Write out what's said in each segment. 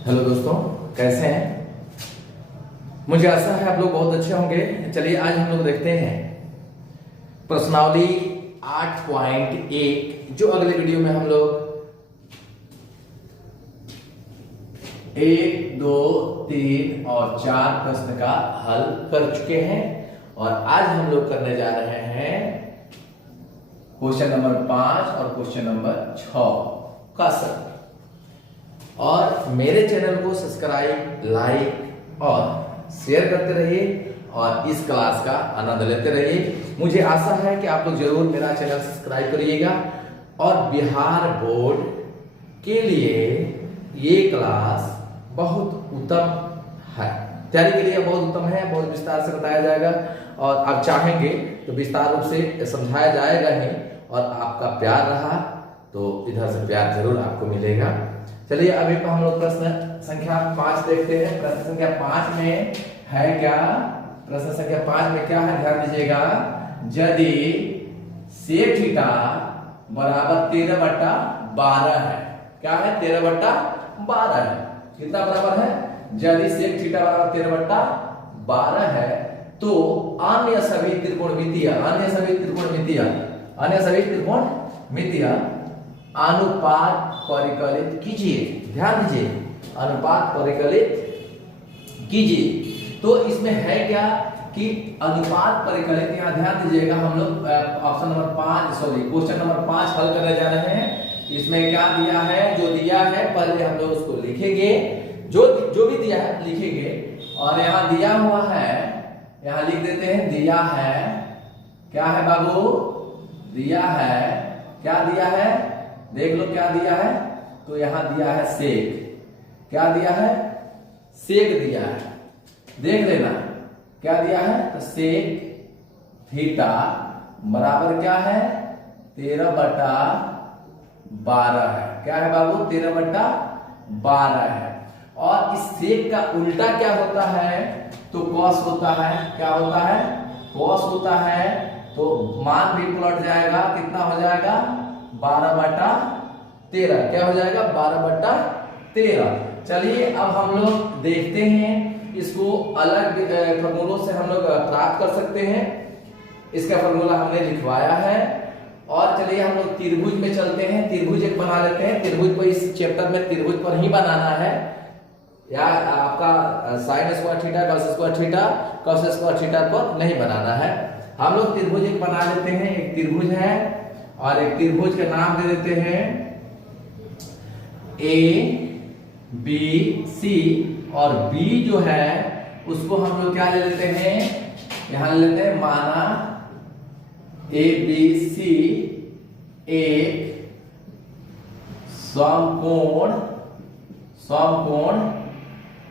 Hello दोस्तों, कैसे हैं? मुझे आशा है आप लोग बहुत अच्छे होंगे। चलिए आज हम लोग देखते हैं प्रश्नावली 8.1, जो अगले वीडियो में हम लोग 1, 2, 3 और 4 प्रश्न का हल कर चुके हैं और आज हम लोग करने जा रहे हैं क्वेश्चन नंबर 5 और क्वेश्चन नंबर 6 का सर। और मेरे चैनल को सब्सक्राइब, लाइक और शेयर करते रहिए और इस क्लास का आनंद लेते रहिए। मुझे आशा है कि आप लोग जरूर मेरा चैनल सब्सक्राइब करिएगा और बिहार बोर्ड के लिए ये क्लास बहुत उत्तम है, तैयारी के लिए बहुत उत्तम है। बहुत विस्तार से बताया जाएगा और आप चाहेंगे तो विस्तार रूप से समझाया जाएगा ही। और आपका प्यार रहा तो इधर से प्यार जरूर आपको मिलेगा। चलिए अभी तो हम लोग प्रश्न संख्या 5 देखते हैं। प्रश्न संख्या 5 में है क्या? प्रश्न संख्या 5 में क्या है, ध्यान दीजिएगा। यदि सेक थीटा बराबर 13/12 है, क्या है? 13/12 है। कितना बराबर है? यदि सेक थीटा बराबर 13/12 है तो अन्य सभी त्रिकोणमितीय अनुपात परिकलित कीजिए। ध्यान दीजिए, अनुपात परिकलित कीजिए। तो इसमें है क्या कि अनुपात परिकलित, यहां ध्यान दीजिएगा। हम लोग ऑप्शन नंबर 5 क्वेश्चन नंबर 5 हल करने जा रहे हैं। इसमें क्या दिया है? जो दिया है पहले हम लोग उसको लिखेंगे, जो भी दिया है लिखेंगे। और यहां दिया हुआ है, यहां लिख देते हैं। दिया है, क्या है बाबू? दिया है, क्या दिया है? देख लो क्या दिया है। तो यहां दिया है सेक। क्या दिया है? सेक दिया है, देख लेना क्या दिया है। तो सेक थीटा बराबर क्या है? 13/12 है। क्या है बाबू? 13/12 है। और इस सेक का उल्टा क्या होता है? तो कॉस होता है। क्या होता है? कॉस होता है। तो मान भी पलट जाएगा। कितना हो जाएगा? 12/13। क्या हो जाएगा? 12/13। चलिए अब हम लोग देखते हैं, इसको अलग फॉर्मूलों से हम लोग प्राप्त कर सकते हैं। इसका फॉर्मूला हमने लिखवाया है। और चलिए हम लोग त्रिभुज में चलते हैं। त्रिभुज एक बना लेते हैं। त्रिभुज को इस चैप्टर में त्रिभुज पर ही बनाना है। या आपका sine square theta, cos square theta, cos square theta पर नहीं बनाना है। हम लोग त्रिभुज एक बना लेते हैं। एक त्रिभुज है और एक त्रिभुज का नाम दे देते हैं ABC। और B जो है उसको हम लोग क्या ले लेते हैं? यहां ले लेते हैं माना ABC एक समकोण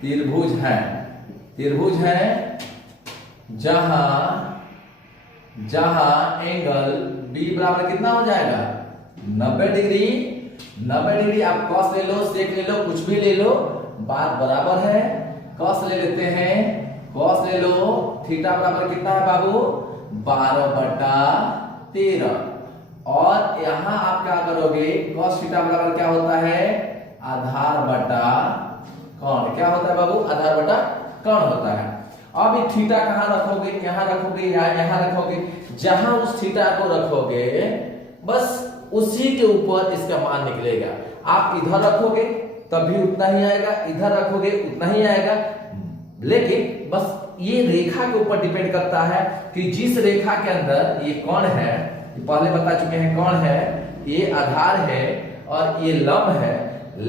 त्रिभुज है। त्रिभुज है जहां एंगल B बराबर कितना हो जाएगा? 90 डिग्री। 90 डिग्री। आप कॉस ले लो, सेक ले लो, कुछ भी ले लो, बात बराबर है। कॉस ले लेते हैं। कॉस ले लो। थीटा बराबर कितना है बाबू? 12/13। और यहां आप क्या करोगे? कॉस थीटा बराबर क्या होता है? आधार बटा कौन। क्या होता है बाबू? आधार बटा कौन होता है। अब ये थीटा कहां रखोगे? यहां रखोगे या यहां रखोगे? जहां उस थीटा को रखोगे बस उसी के ऊपर इसका मान निकलेगा। आप इधर रखोगे तब भी उतना ही आएगा, इधर रखोगे उतना ही आएगा। लेकिन बस ये रेखा के ऊपर डिपेंड करता है कि जिस रेखा के अंदर ये कौन है, पहले बता चुके हैं कौन है, ये आधार है और ये लंब है।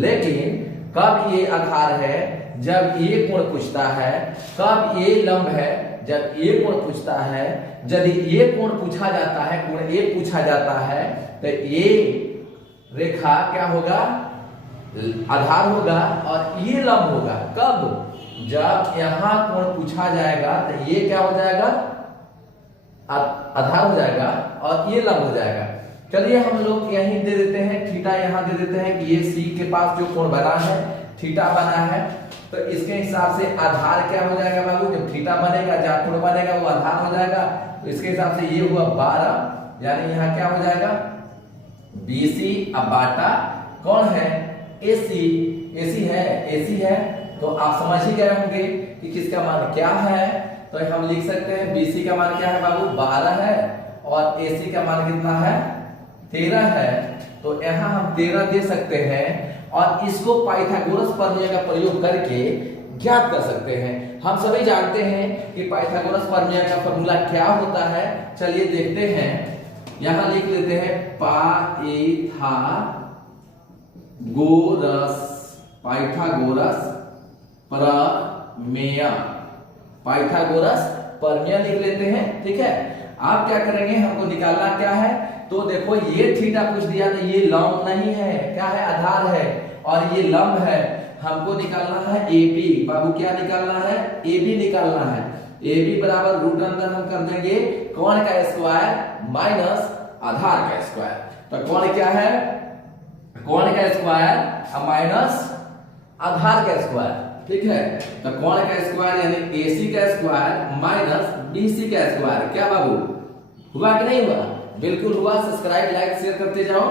लेकिन कब ये आधार है? जब ये कोण पूछता है। कब ये लंब है? जब ये कोण पूछता है। यदि ये कोण पूछा जाता है, कोण ए पूछा जाता है, तो ये रेखा क्या होगा? आधार होगा और ये लंब होगा। कब? जब यहां कोण पूछा जाएगा तो ये क्या हो जाएगा? आधार हो जाएगा और ये लंब हो जाएगा। चलिए हम लोग यहीं दे देते हैं थीटा। यहां दे देते हैं कि ये सी के पास जो कोण बना है, थीटा बना है, तो इसके हिसाब से आधार क्या हो जाएगा बाबू? जब थीटा बनेगा, जहां कोण बनेगा वो आधार हो जाएगा। तो इसके हिसाब से ये हुआ 12, यानी यहां क्या हो जाएगा? BC। अब बाटा कौन है? AC। एसी है, एसी है, तो आप समझ ही गए होंगे कि किसका मान क्या है। तो हम लिख सकते हैं बीसी का मान क्या है बाबू 12 है और एसी का मान कितना है 13 है। तो यहाँ हम 13 दे सकते हैं और इसको पाइथागोरस प्रमेय का प्रयोग करके ज्ञात कर सकते हैं। हम सभी जानते हैं कि पाइथागोरस प्रमेय का फॉर्मूला क्या होता है, चलिए देखते हैं। यहां लिख लेते हैं पाइथागोरस प्रमेय, पाइथागोरस प्रमेय लिख लेते हैं। ठीक है, आप क्या करेंगे, हमको निकालना क्या है, तो देखो ये थीटा पूछ दिया तो ये लंब नहीं है, क्या है आधार है, और ये लंब है। हमको निकालना है AB बाबू, क्या निकालना है AB निकालना है। AB बराबर रूट अंदर हम कर देंगे कोण का स्क्वायर माइनस आधार का स्क्वायर। तो कोण क्या है, कोण का स्क्वायर माइनस आधार का स्क्वायर। ठीक है, तो कोण का स्क्वायर यानी AC का स्क्वायर माइनस BC का स्क्वायर। क्या बाबू हुआ कि नहीं हुआ, बिल्कुल हुआ। सब्सक्राइब लाइक शेयर करते जाओ।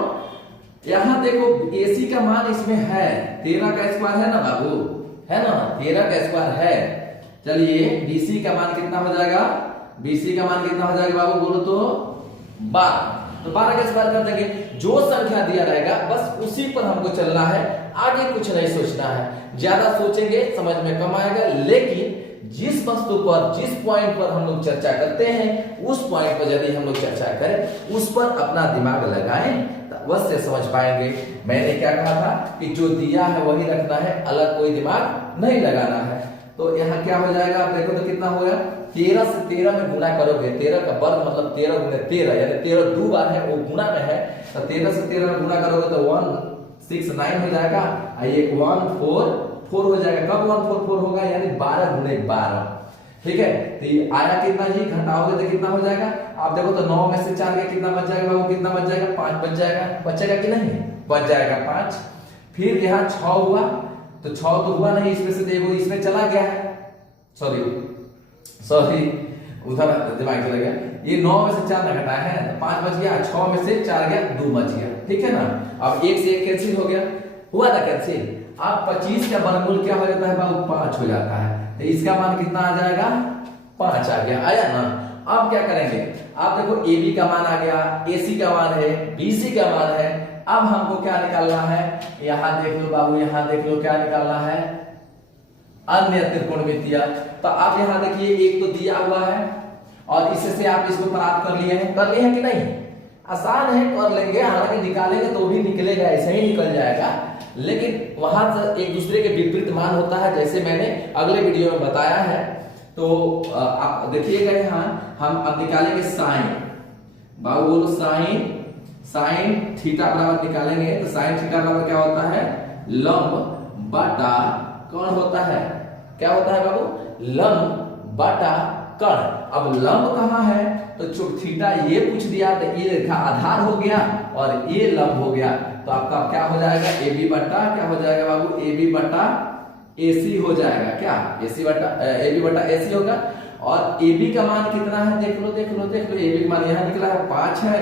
यहां देखो AC का मान इसमें है 13 का स्क्वायर है ना बाबू, है ना 13 का स्क्वायर है। चलिए BC का मान कितना हो जाएगा, BC का मान कितना हो जाएगा बाबू बोलो तो 12। तो 12 का स्क्वायर कर देंगे, जो संख्या दिया रहेगा बस उसी पर हमको चलना है, आगे कुछ नहीं सोचना है। ज्यादा सोचेंगे समझ में कम आएगा, लेकिन जिस वस्तु पर जिस पॉइंट पर हम लोग चर्चा करते हैं उस पॉइंट पर यदि हम लोग चर्चा करें उस पर अपना दिमाग लगाएं तो अवश्य समझ पाएंगे। मैंने क्या कहा था कि जो दिया है वही रखना है, अलग कोई दिमाग नहीं लगाना है। तो यहाँ क्या हो जाएगा, आप देखो तो कितना हो गया, 13 से 13 में गुना करोगे, 13 का वर्ग मतलब 13 गुने 13 यानी 13 दो बार है, वो गुना में है। तो 13 से 13 में गुना करोगे तो 169 हो जाएगा, ये 144 हो जाएगा। कब 144 होगा, यानी 12 गुने 12। ठीक है, तो ये आया कितना जी, घटाओगे तो कितना हो जाएगा। आप देखो तो 9 में से 4 गया, कितना बच जाएगा बाबू, कितना बच जाएगा 5 बच जाएगा, बचेगा कि नहीं, बच जाएगा 5। फिर यहाँ 6 हुआ, तो 6 तो हुआ नहीं, इसमें से देखो इसमें चला गया है, सॉरी उधर दिमाग चला गया। ये 9 में से 4 ना घटाया है तो 5 बच गया, 6 में से 4 गया 2 बच गया। ठीक है ना, अब 1 से 1 कैंसिल हो गया, हुआ था कैंसिल। अब 25 का वर्गमूल क्या हो जाता है बाबू 5 हो जाता है, तो इसका मान कितना आ जाएगा 5 आ गया, आया ना। अब क्या करेंगे, आप देखो AB का मान आ गया, AC का मान है, BC का मान है। अब हमको क्या निकालना है, यहां देख लो बाबू, यहां देख लो क्या निकालना है, अन्य त्रिकोणमितीय। तो आप यहां देखिए एक तो दिया हुआ है और इससे आप इसको प्राप्त कर लिए हैं कि नहीं, आसान है, कर लेंगे। हालांकि निकालेंगे तो भी निकलेगा, ऐसे ही निकल जाएगा, लेकिन वहां से एक दूसरे के विपरीत मान होता है, जैसे मैंने अगले वीडियो में बताया है। तो आप देखिएगा यहाँ हम अब निकालेंगे साइन, बाबू बोलो साइन थीटा बराबर निकालेंगे। तो साइन थीटा बराबर क्या होता है, लंब बटा कर्ण होता है। क्या होता है बाबू, लंब बटा कर्ण। अब लंब कहाँ है, तो थीटा ये पूछ दिया तो ये रेखा आधार हो गया और ये लंब हो गया। तो आपका क्या हो जाएगा, AB बटा क्या हो जाएगा बाबू, AB बटा AC हो जाएगा। क्या AB बटा AC होगा। और AB का मान कितना है, देख लो AB का मान यहाँ निकला है 5 है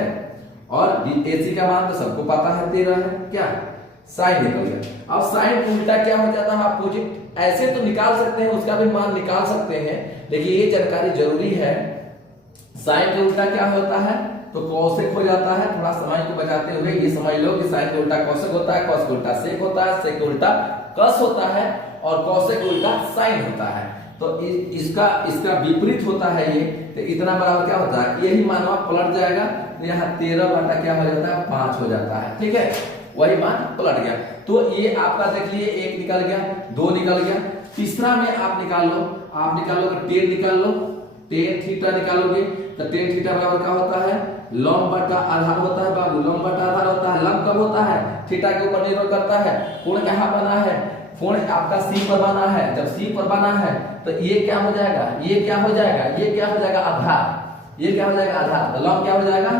और AC का मान तो सबको पता है 13 है। क्या साइन निकल गया। अब साइन उल्टा क्या हो जाता है, आप अपोजिट ऐसे तो निकाल सकते हैं, उसका भी मान निकाल सकते हैं, लेकिन ये जानकारी जरूरी है। साइन का उल्टा क्या होता है, तो कौशिक हो जाता है। थोड़ा समय को बचाते हुए ये समझ लो कि साइन का उल्टा कौशिक होता है, कौशिक उल्टा सेक होता है, सेक उल्टा कस होता है और कौशिक उल्टा साइन होता है। तो इसका विपरीत होता है ये। तो इतना बराबर क्या होता है, यही मानवा पलट जाएगा, तो यहाँ 13 बटा क्या हो जाता है 5 हो जाता है। ठीक है, वही मान पलट गया। तो ये आपका देखिए 1 निकल गया, 2 निकल गया। तीसरा में आप निकाल लो, आप निकालोगे 10 निकाल लो, 10 थीटा निकालोगे तो 10 थीटा बराबर क्या होता है, लंब बटा आधार होता है बाबू, लंब बटा आधार होता है। लंब कब होता है, थीटा के ऊपर निर्भर करता है। कोण कहाँ बना है, कोण आपका C पर बना है। जब C पर बना है तो ये क्या हो जाएगा, ये क्या हो जाएगा, ये क्या हो जाएगा आधार, ये क्या हो जाएगा आधार। तो लंब क्या हो जाएगा,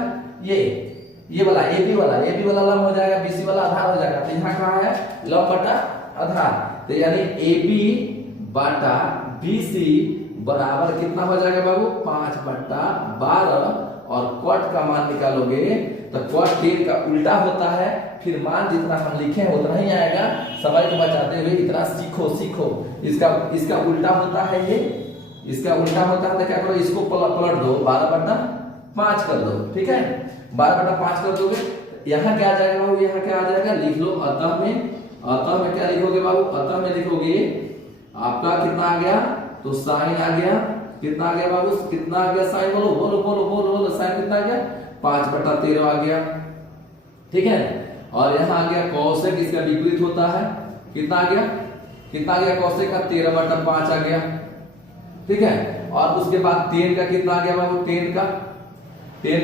ये वाला AB वाला लंब हो जाएगा, BC वाला आधार हो जाएगा। तो यहाँ कहाँ है, लंब बटा आधार। तो यानी AB बटा BC बराबर कितना हो जाएगा बाबू 5 बटा 12 और cot का मान निकालोगे तो cot 10 का उल्टा होता है, फिर मान जितना हम लिखे हैं उतना ही आएगा। समय को बचाते हुए इतना सीखो सीखो। इसका उल्टा होता है ये, इसका उल्टा होता है तो क्या करो, इसको पलट दो, 12/5 कर दो, ठीक है। 12/5 कर दोगे, यहाँ क्या आ जाएगा बाबू, यहाँ क्या आ जाएगा, लिख लो अतः में क्या लिखोगे बाबू, अतः में लिखोगे आपका कितना आ गया, तो साइन आ गया, कितना आ गया बाबू, कितना आ गया साइन, बोलो बोलो बोलो बोलो बोलो, साइन कितना आ गया, 5/13 आ गया, ठीक है। और यहाँ आ गया कौशिक, इसका विपरीत होता है, कितना आ गया, कितना आ गया कौशिक का, 13/5 आ गया, ठीक है। और उसके बाद 10 का कितना आ गया बाबू, 10 का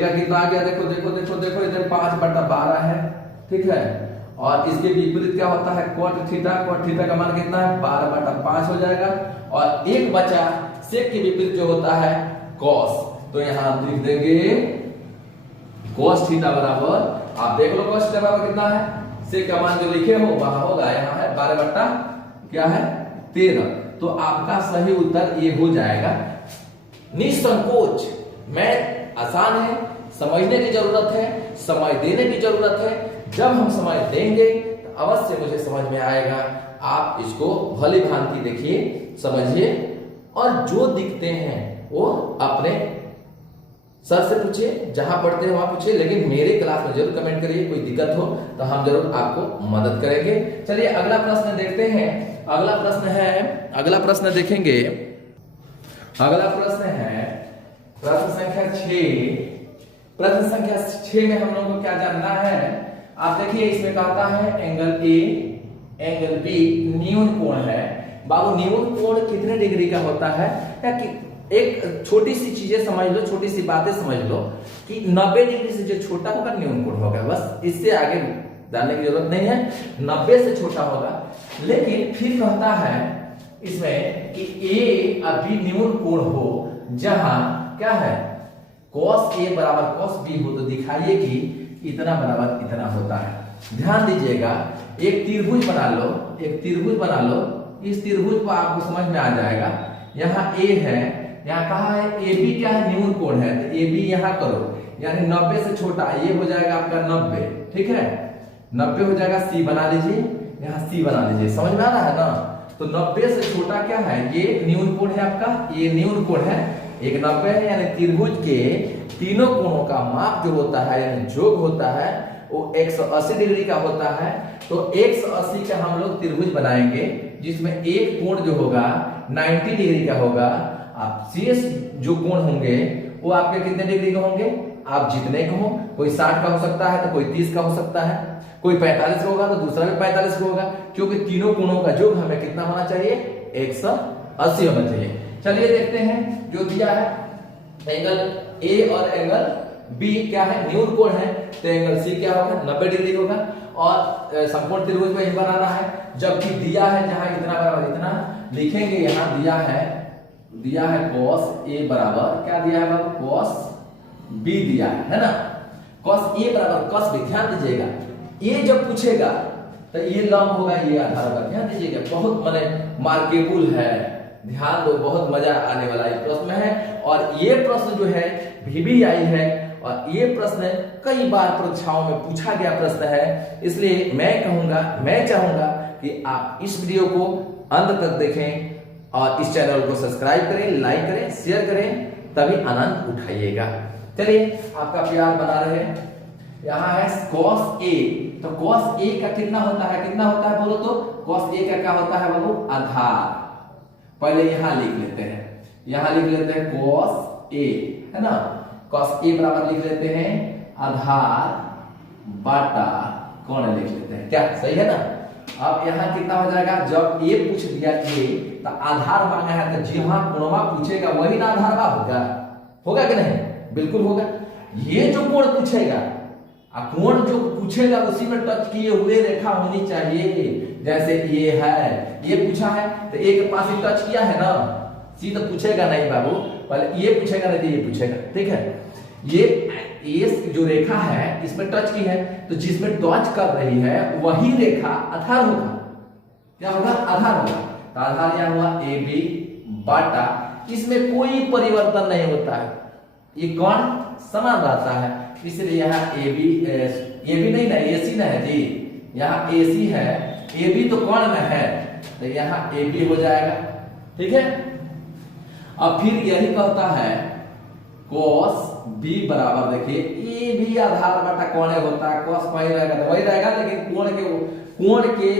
कितना आ गया, देखो देखो देखो देखो, इधर 5/12 है, ठीक है। और इसके विपरीत क्या होता है, cot थीटा का मान कितना है, 12/5 हो जाएगा। और एक बचा सेक के विपरीत जो होता है cos, तो यहां लिख देंगे cos थीटा बराबर, आप देख लो cos थीटा बराबर कितना है, सेक का मान जो लिखे हो वहां होगा, यहाँ है 12/13। तो आपका सही उत्तर ये हो जाएगा। निसंकोच, मैथ आसान है, समझने की जरूरत है, समय देने की जरूरत है। जब हम समय देंगे तो अवश्य मुझे समझ में आएगा। आप इसको भली भांति देखिए, समझिए, और जो दिखते हैं वो अपने सर से पूछिए, जहां पढ़ते हैं वहां पूछिए, लेकिन मेरे क्लास में जरूर कमेंट करिए। कोई दिक्कत हो तो हम जरूर आपको मदद करेंगे। चलिए अगला प्रश्न देखते हैं। अगला प्रश्न देखेंगे। अगला प्रश्न है प्रश्न संख्या 6। प्रश्न संख्या 6 में हम लोगों को क्या जानना है, आप देखिए इसमें कहता है एंगल ए एंगल बी न्यून कोण है। बाबू न्यून कोण कितने डिग्री का होता है, या कि एक छोटी सी चीजें समझ लो, छोटी सी बातें समझ लो कि 90 डिग्री से जो छोटा होगा न्यून कोण होगा, बस इससे आगे जानने की जरूरत नहीं है। 90 से छोटा होगा, लेकिन फिर कहता है इसमें कि ए और बी न्यून कोण हो जहां क्या है, cos A बराबर cos B हो, तो दिखाइए कि इतना बराबर इतना होता है। ध्यान दीजिएगा, एक त्रिभुज बना लो, इस त्रिभुज को आपको समझ में आ जाएगा। यहाँ A है, यहाँ कहा है AB क्या है, न्यून कोण है, तो AB यहाँ करो, यानी 90 से छोटा, ये हो जाएगा आपका 90, ठीक है, 90 हो जाएगा। C बना लीजिए, यहाँ C बना लीजिए, समझ में आ रहा है ना। तो 90 से छोटा क्या है, ये न्यून कोण है आपका, ये न्यून कोण है, एक 90 है, यानी त्रिभुज के तीनों कोणों का माप जो होता है, यानी योग होता है, वो 180 डिग्री का होता है। तो 180 का हम लोग त्रिभुज बनाएंगे, जिसमें एक कोण जो होगा 90 डिग्री का होगा। आप शेष जो कोण होंगे वो आपके कितने डिग्री के होंगे, आप जितने के हो, कोई 60 का हो सकता है तो कोई 30 का हो सकता है, कोई 45 का होगा तो दूसरा भी 45 का होगा, क्योंकि तीनों कोणों का योग हमें कितना होना चाहिए, 180 होना चाहिए। चलिए देखते हैं जो दिया है, एंगल ए और एंगल बी क्या है, न्यून कोण है, तो एंगल सी क्या होगा, 90 डिग्री होगा। और समकोण त्रिभुज में ही बनाना है, जबकि दिया है जहां इतना बराबर इतना लिखेंगे, यहाँ दिया है cos A बराबर क्या दिया है बाबू, cos B दिया है ना, cos A बराबर cos B। ध्यान दीजिएगा, ये जब पूछेगा तो ये लंब होगा, ये आधार होगा। ध्यान दीजिएगा, बहुत माने मार्केबल है, ध्यान दो, बहुत मजा आने वाला ये प्रश्न है। और ये प्रश्न जो है VBI है, और ये प्रश्न कई बार परीक्षाओं में पूछा गया प्रश्न है, इसलिए मैं चाहूंगा कि आप इस वीडियो को अंत तक देखें और इस चैनल को सब्सक्राइब करें, लाइक करें, शेयर करें, तभी आनंद उठाइएगा। चलिए आपका प्यार बना रहे। यहाँ है cos A, तो cos A का कितना होता है बोलो तो, cos A का क्या होता है बोलो, आधार। पहले यहाँ लिख लेते हैं cos A, है ना, cos A बराबर लिख लेते हैं आधार बटा कोण लिख लेते हैं, क्या सही है ना। अब यहाँ कितना हो जाएगा, जब ये पूछ दिया ये, तो आधार मांगा है, तो जहां कोणवा पूछेगा वही ना आधार होगा कि नहीं, बिल्कुल होगा। ये जो कोण पूछेगा, कोण जो पूछेगा उसी में टच किए हुए रेखा होनी चाहिए। जैसे ये है, ये पूछा है तो एक के पास ही टच किया है ना, सी तो पूछेगा नहीं बाबू, पहले ये पूछेगा नहीं तो ये पूछेगा, ठीक है। ये जो रेखा है इसमें टच की है, तो जिसमें टच कर रही है वही रेखा आधार होगा, क्या होगा, आधार होगा। तो आधार यहां हुआ AB बटा, इसमें कोई परिवर्तन नहीं होता है, ये कोण समान रहता है, इसलिए यहाँ ए बी नहीं ना, AC ना है जी, यहाँ AC है, AB तो कोण में है, तो यहाँ AB हो जाएगा। ठीक है, अब फिर यही कहता है cos B बराबर, देखिए ए भी आधार बटा कोण होता है, cos वही रहेगा तो वही रहेगा, लेकिन कोण के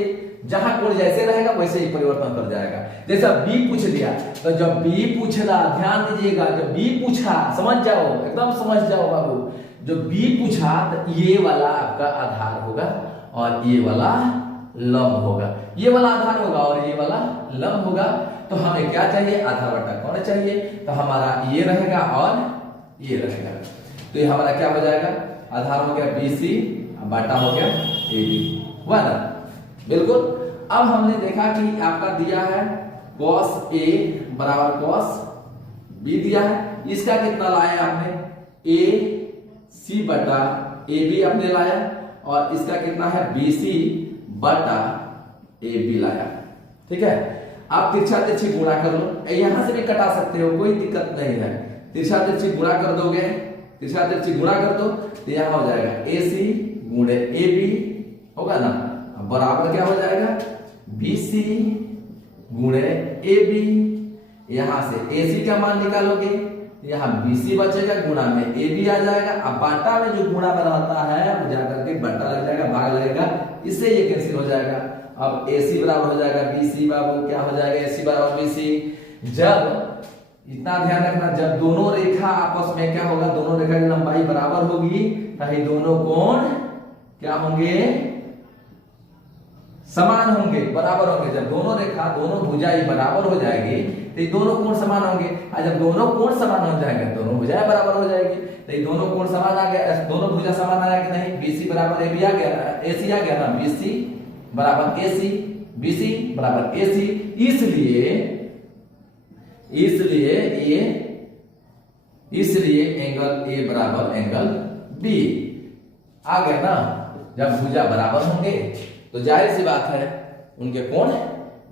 जहां कोण जैसे रहेगा वैसे ही परिवर्तन कर जाएगा। जैसा B पूछ दिया, तो जब B पूछना, ध्यान दीजिएगा, जब B पूछा, समझ जाओ, एकदम समझ जाओ बाबू, जब B पूछा तो ये वाला आपका आधार होगा और ये वाला लंब होगा, ये वाला आधार होगा और ये वाला लंब होगा। तो हमें क्या चाहिए, आधार बटा कोण चाहिए, तो हमारा ये रहेगा और ये रहेगा, तो ये हमारा क्या हो जाएगा, आधार हो गया BC, बटा हो गया AB, हुआ ना, बिल्कुल। अब हमने देखा कि आपका दिया है cos A बराबर cos B दिया है, इसका कितना लाया आपने, AC बटा AB आपने लाया, और इसका कितना है BC बटा AB लाया। ठीक है, आप तिरछा तिरछी गुणा कर लो, यहां से भी कटा सकते हो, कोई दिक्कत नहीं है, तिरछा तिरछी गुणा कर दोगे, तिरछा तिरछी गुणा कर दो तो यहां हो जाएगा AC गुणे AB होगा ना, बराबर क्या हो जाएगा BC गुणे AB, यहां से AC का मान निकालोगे, यहाँ BC बचेगा, गुणा में AB आ जाएगा, अब बाटा में जो गुणा में रहता है वो जाकर के बटा लग जाएगा, भाग लगेगा, इससे ये कैंसिल हो जाएगा। अब AC बराबर हो जाएगा BC, बाबू क्या हो जाएगा AC बराबर BC। जब इतना ध्यान रखना, जब दोनों रेखा आपस में क्या होगा, दोनों रेखा की लंबाई बराबर होगी, तो दोनों कोण क्या होंगे, समान होंगे, बराबर होंगे। जब दोनों रेखा, दोनों भुजाएं बराबर हो जाएगी तो ये दोनों कोण समान होंगे, और जब दोनों कोण समान हो जाएंगे दोनों भुजाएं बराबर हो जाएगी, तो ये दोनों कोण समान आ गया, दोनों भुजा समान आया कि नहीं, BC बराबर AB आ गया, AC आ गया ना, BC बराबर AC, BC बराबर AC, इसलिए एंगल A बराबर एंगल B आ गया ना। जब भुजा बराबर होंगे तो जाहिर सी बात है उनके कोण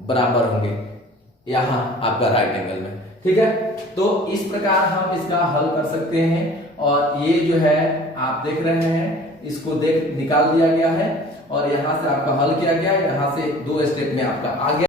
बराबर होंगे, यहां आपका राइट एंगल में। ठीक है, तो इस प्रकार हम इसका हल कर सकते हैं, और ये जो है आप देख रहे हैं, इसको निकाल दिया गया है, और यहां से आपका हल किया गया, यहां से 2 स्टेप में आपका आ गया।